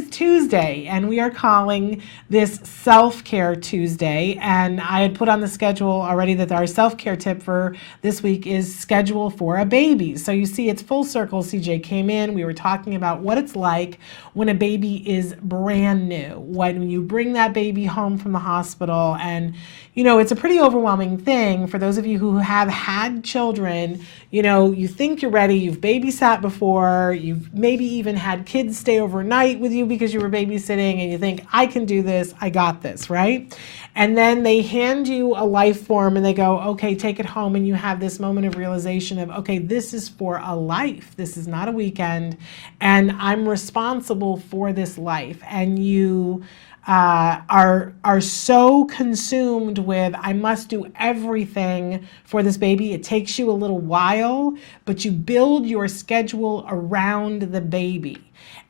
is Tuesday, and we are calling this Self-Care Tuesday. And I had put on the schedule already that our self-care tip for this week is schedule for a baby. So you see, it's full circle. CJ came in. We were talking about what it's like when a baby is brand new, when you bring that baby home from the hospital. And, you know, it's a pretty overwhelming thing for those of you who have had children. You know, you think you're ready, you've babysat before, you've maybe even had kids stay overnight with you because you were babysitting, and you think, I can do this, I got this, right? And then they hand you a life form and they go, okay, take it home, and you have this moment of realization of, okay, this is for a life. This is not a weekend, and I'm responsible for this life. And you are so consumed with, I must do everything for this baby. It takes you a little while, but you build your schedule around the baby.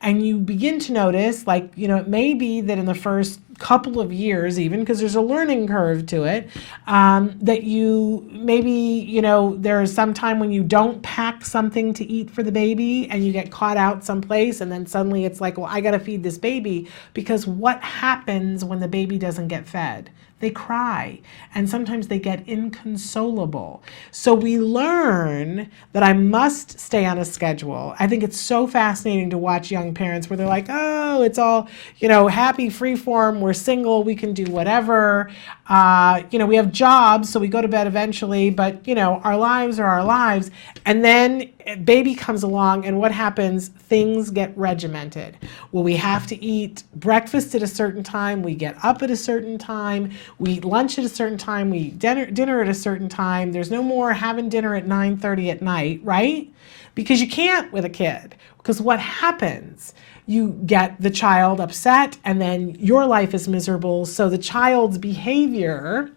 And you begin to notice, like, you know, it may be that in the first couple of years, even because there's a learning curve to it, that you maybe, you know, there's some time when you don't pack something to eat for the baby and you get caught out someplace, and then suddenly it's like, well, I got to feed this baby. Because what happens when the baby doesn't get fed? They cry, and sometimes they get inconsolable. So we learn that I must stay on a schedule. I think it's so fascinating to watch young parents where they're like, oh, it's all, you know, happy, free form, we're single, we can do whatever. You know, we have jobs, so we go to bed eventually, but, you know, our lives are our lives. And then baby comes along, and what happens? Things get regimented. Well, we have to eat breakfast at a certain time, we get up at a certain time, we eat lunch at a certain time, we eat dinner at a certain time. There's no more having dinner at 9:30 at night, right? Because you can't with a kid. Because what happens? You get the child upset, and then your life is miserable. So the child's behavior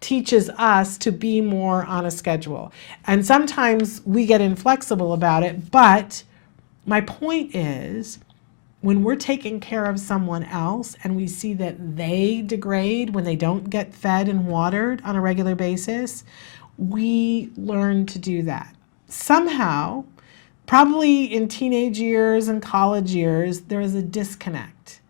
teaches us to be more on a schedule. And sometimes we get inflexible about it, but my point is, when we're taking care of someone else and we see that they degrade when they don't get fed and watered on a regular basis, we learn to do that. Somehow, probably in teenage years and college years, there is a disconnect.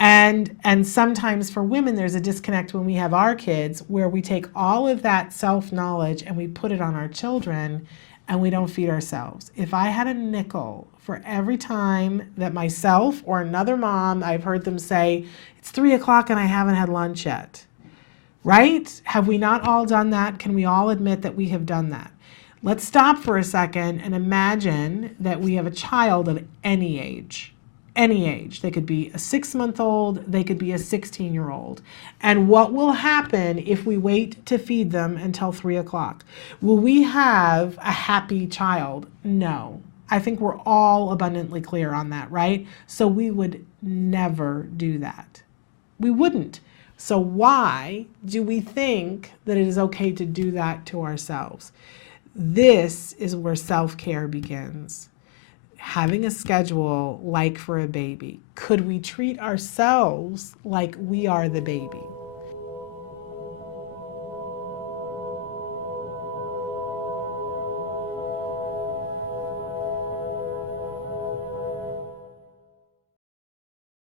And sometimes for women, there's a disconnect when we have our kids, where we take all of that self-knowledge and we put it on our children, and we don't feed ourselves. If I had a nickel for every time that myself or another mom, I've heard them say, it's 3 o'clock and I haven't had lunch yet, right? Have we not all done that? Can we all admit that we have done that? Let's stop for a second and imagine that we have a child of any age. Any age. They could be a 6-month-old, they could be a 16-year-old. And what will happen if we wait to feed them until 3 o'clock? Will we have a happy child? No. I think we're all abundantly clear on that, right? So we would never do that. We wouldn't. So why do we think that it is okay to do that to ourselves? This is where self-care begins. Having a schedule like for a baby. Could we treat ourselves like we are the baby?